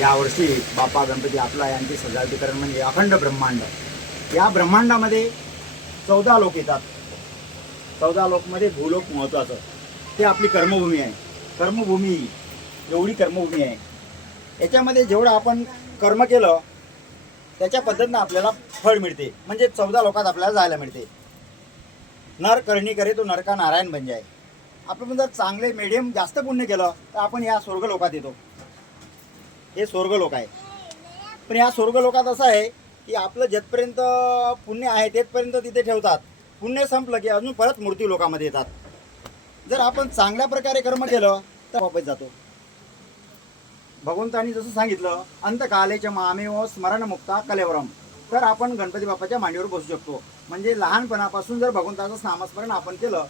यावर्षी बाप्पा गणपती आपला यांचे सजावटीकरण म्हणजे अखंड ब्रह्मांड. या ब्रह्मांडामध्ये 14 लोक येतात. 14 लोकमध्ये भूलोक महत्त्वाचं, ते आपली कर्मभूमी आहे. कर्मभूमी एवढी कर्मभूमी आहे, याच्यामध्ये जेवढं आपण कर्म केलं त्याच्या पद्धतीनं आपल्याला फळ मिळते. म्हणजे 14 लोकात आपल्याला जायला मिळते. नर करणी करे तो नरका नारायण बन जाय. आपण जर चांगले मीडियम जास्त पुण्य केलं तर आपण या स्वर्ग लोकात येतो. हे स्वर्ग लोक आहे. पण या स्वर्ग लोकात असं आहे की आपलं जिथपर्यंत पुण्य आहे तेथपर्यंत तिथे ठेवतात. पुण्य संपलं की अजून परत मूर्ती लोकामध्ये येतात. जर आपण चांगल्या प्रकारे कर्म केलं तर वापस जातो. भगवंतांनी जसं सांगितलं अंतकालेच्या मामेव स्मरणमुक्ता कलेवरम, तर आपण गणपती बाप्पाच्या मांडीवर बसू शकतो. म्हणजे लहानपणापासून जर भगवंताचं नामस्मरण आपण केलं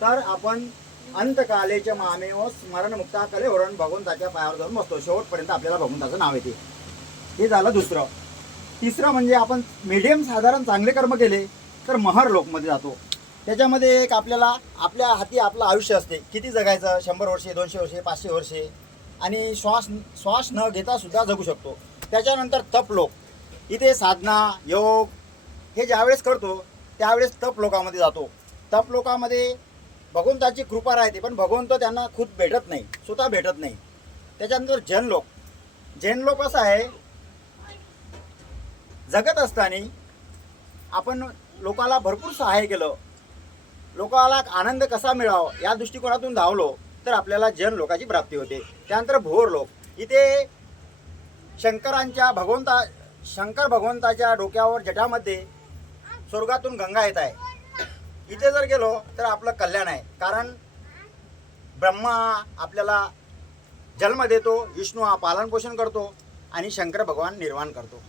तर आपण अंतकालेच्या मामेव स्मरणमुक्ता कलेवरम भगवंताच्या पायावर जाऊन बसतो. शेवटपर्यंत आपल्याला भगवंताचं नाव येते. हे झालं दुसरं. तिसरं म्हणजे आपण मीडियम साधारण चांगले कर्म केले तर महर लोकमध्ये जातो. त्याच्यामध्ये एक आपल्याला आपल्या हाती आपलं आयुष्य असते. किती जगायचं, 100 वर्षे, 200 वर्षे, 500 वर्षे, आणि श्वास न घेता सुद्धा जगू शकतो. त्याच्यानंतर तप लोक, इथे साधना योग हे ज्यावेळेस करतो त्यावेळेस तप लोकामध्ये जातो. तप लोकामध्ये भगवंताची कृपा राहते, पण भगवंत त्यांना खुद भेटत नाही, स्वतः भेटत नाही. त्याच्यानंतर जैन लोक. जैन लोक असं आहे, जगत असताना आपण लोकाला भरपूर सहाय्य केलं, लोकाला आनंद कसा मिळावा या दृष्टिकोनातून धावलो तर आपल्याला जैन लोकांची प्राप्ती होते. त्यानंतर भोर लोक, इथे शंकर भगवंताच्या डोक्यावर जटामध्ये स्वर्गातून गंगा येत आहे. इथे जर गेलो तर आपलं कल्याण आहे. कारण ब्रह्मा आपल्याला जन्म देतो, विष्णू हा पालनपोषण करतो आणि शंकर भगवान निर्वाण करतो.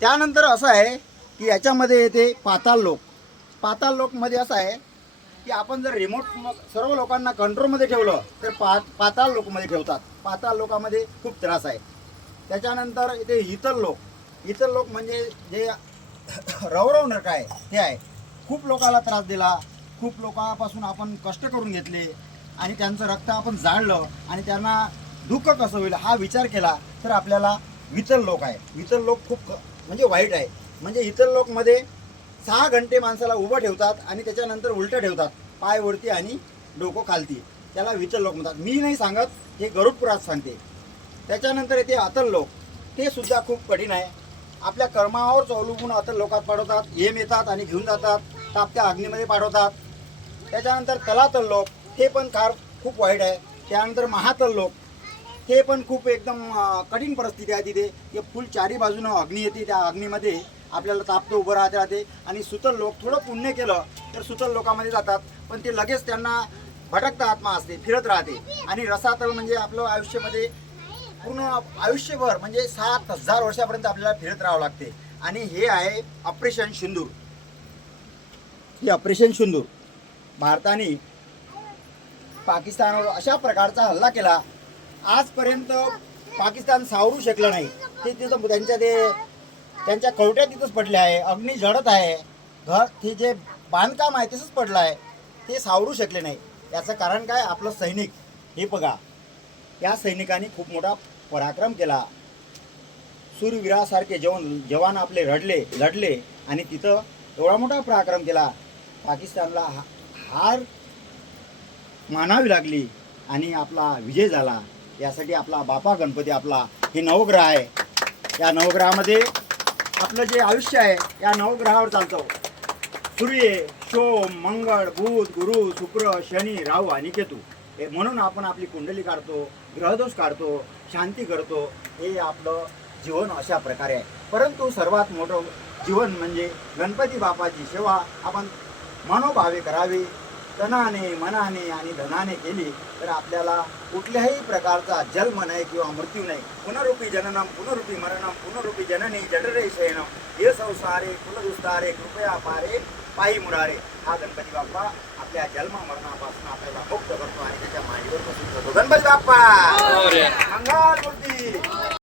त्यानंतर असं आहे की याच्यामध्ये येते पाताल लोक. पाताल लोकमध्ये असं आहे की आपण जर रिमोट सर्व लोकांना कंट्रोलमध्ये ठेवलं तर पाताल लोकमध्ये ठेवतात. पाताल लोकांमध्ये खूप त्रास आहे. त्याच्यानंतर इथे इतर लोक. इतर लोक म्हणजे जे रवरव नरक आहे ते आहे. खूप लोकाला त्रास दिला, खूप लोकांपासून आपण कष्ट करून घेतले आणि त्यांचं रक्त आपण जाळलं आणि त्यांना दुःख कसं होईल हा विचार केला तर आपल्याला वितर लोक आहे. वितर लोक खूप म्हणजे वाईट आहे. म्हणजे इतर लोकमध्ये 6 घंटे माणसाला उभं ठेवतात आणि त्याच्यानंतर उलटं ठेवतात, पाय वरती आणि डोकं खालती. त्याला वितर लोक म्हणतात. मी नाही सांगत, हे गरुड पुराण सांगते. त्याच्यानंतर येते अतल लोक. ते सुद्धा खूप कठीण आहे. आपल्या कर्मावर अवलंबून अतल लोकात पाठवतात. येम येतात आणि घेऊन जातात, तापत्या अग्नीमध्ये पाठवतात. त्याच्यानंतर तलातल लोक, हे पण खूप वाईट आहे. त्यानंतर महातल लोक, ते पण खूप एकदम कठीण परिस्थिती आहे. तिथे फुल चारी बाजूनं अग्नी येते, त्या अग्नीमध्ये आपल्याला तापतं उभं राहते. आणि सुतल लोक, थोडं पुण्य केलं तर सुतल लोकांमध्ये जातात, पण ते लगेच त्यांना भटकता आत्मा असते, फिरत राहते. आणि रसातल म्हणजे आपलं आयुष्यामध्ये पूर्ण आयुष्यभर म्हणजे 7000 वर्षापर्यंत आपल्याला फिरत राहावं लागते. आणि हे आहे ऑपरेशन सिंदूर. हे ऑपरेशन सिंदूर भारताने पाकिस्तानवर अशा प्रकारचा हल्ला केला, आजपर्यंत पाकिस्तान सावरू शकलं नाही. ते तिथं त्यांच्या कवट्या तिथंच पडले आहे. अग्नी जळत आहे. ते जे बांधकाम आहे तसंच पडलं आहे. ते सावरू शकले नाही. याचं कारण काय? आपलं सैनिक. हे बघा, या सैनिकांनी खूप मोठा पराक्रम केला. सूरवीरासारखे जवान आपले लढले आणि तिथं एवढा मोठा पराक्रम केला. पाकिस्तानला हार मानावी लागली आणि आपला विजय झाला. यासाठी आपला बाप्पा गणपती आपला हे नवग्रह आहे. या नवग्रहामध्ये आपलं जे आयुष्य आहे या नवग्रहावर चालतं. सूर्य, सोम, मंगळ, बुध, गुरु, शुक्र, शनी, राहू आणि केतू. हे म्हणून आपण आपली कुंडली काढतो, ग्रहदोष काढतो, शांती करतो. हे आपलं जीवन अशा प्रकारे आहे. परंतु सर्वात मोठं जीवन म्हणजे गणपती बाप्पाची सेवा आपण मनोभावे करावी. तनाने, मनाने आणि धनाने केली तर आपल्याला कुठल्याही प्रकारचा जन्म नाही किंवा मृत्यू नाही. पुनरूपी जननम पुनरूपी मरणम पुनरूपी जननी जठरे शयनम हे संसारे कुलदुस्तारे कृपया पारे पायी मुरारे. हा गणपती बाप्पा आपल्या जन्म मरणापासून आपल्याला मुक्त करतो आणि त्याच्या मांडीवर बसून जातो. गणपती बाप्पा मंगल मूर्ती.